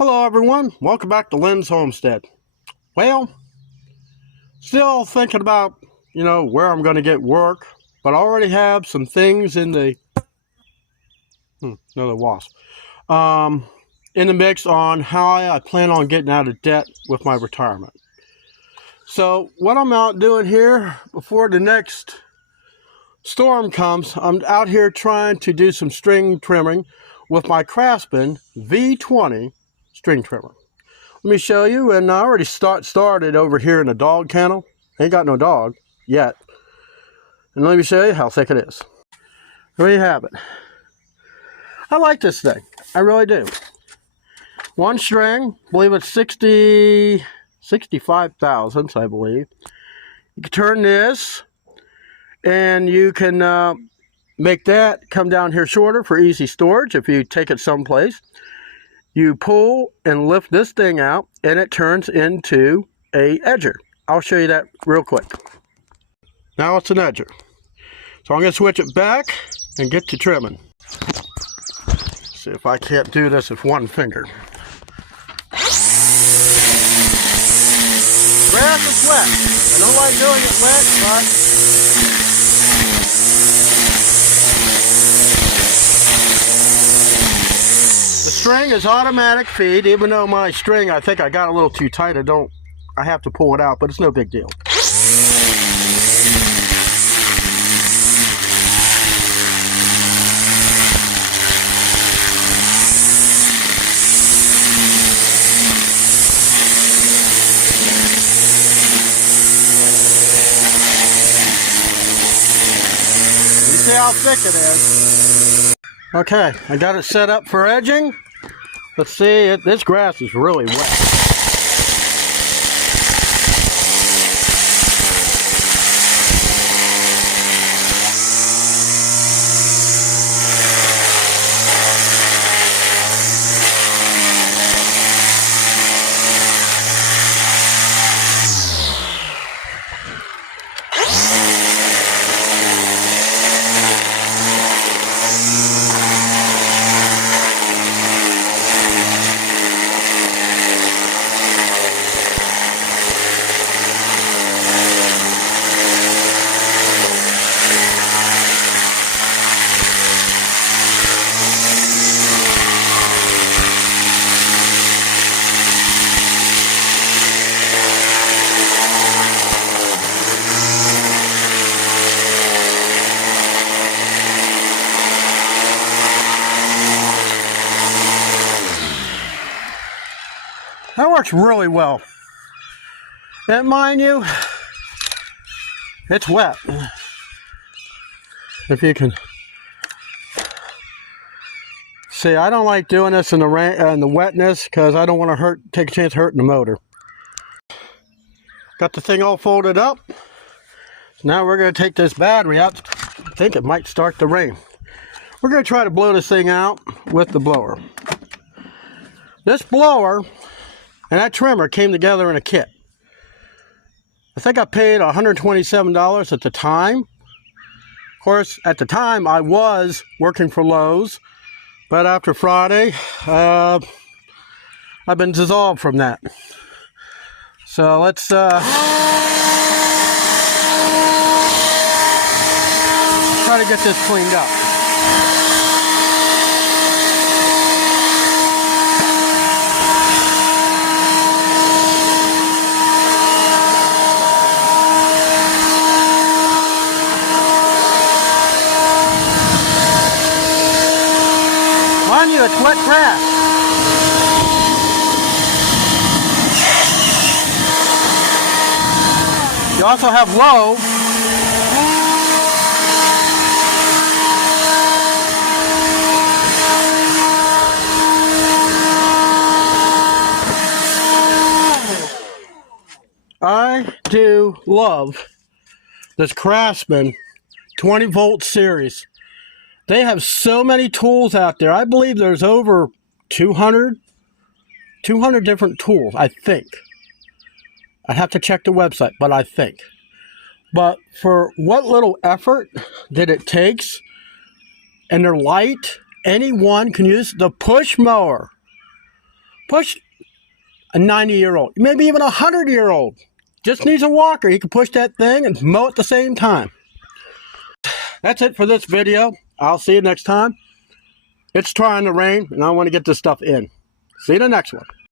Hello everyone, welcome back to Lynn's Homestead. Well, still thinking about, where I'm going to get work, but I already have some things in the, another wasp, in the mix on how I plan on getting out of debt with my retirement. So what I'm out doing here before the next storm comes, I'm out here trying to do some string trimming with my Craftsman V20 string trimmer. Let me show you, and I already started over here in the dog kennel. Ain't got no dog yet. And let me show you how thick it is. There you have it. I like this thing. I really do. One string, I believe it's 65 thousandths, I believe. You can turn this, and you can make that come down here shorter for easy storage if you take it someplace. You pull and lift this thing out, and it turns into a edger. I'll show you that real quick. Now it's an edger. So I'm going to switch it back and get to trimming. See if I can't do this with one finger. Grass is wet. I don't like doing it wet, but the string is automatic feed, even though my string, I think I got a little too tight. I have to pull it out, but it's no big deal. You see how thick it is. Okay, I got it set up for edging. Let's see, this grass is really wet. That works really well. And mind you, it's wet. If you can see, I don't like doing this in the rain and the wetness because I don't want to take a chance of hurting the motor. Got the thing all folded up. Now we're going to take this battery out. I think it might start to rain. We're going to try to blow this thing out with the blower. This blower and that trimmer came together in a kit. I think I paid $127 at the time. Of course, at the time I was working for Lowe's, but after Friday, I've been dissolved from that. So let's try to get this cleaned up. Mind you, it's wet grass. You also have low. I do love this Craftsman 20-volt series. They have so many tools out there. I believe there's over 200 different tools, I think. I'd have to check the website, but I think. But for what little effort that it takes, and they're light, anyone can use the push mower. Push a 90-year-old, maybe even a 100-year-old. Just needs a walker. He can push that thing and mow at the same time. That's it for this video. I'll see you next time. It's trying to rain, and I want to get this stuff in. See you in the next one.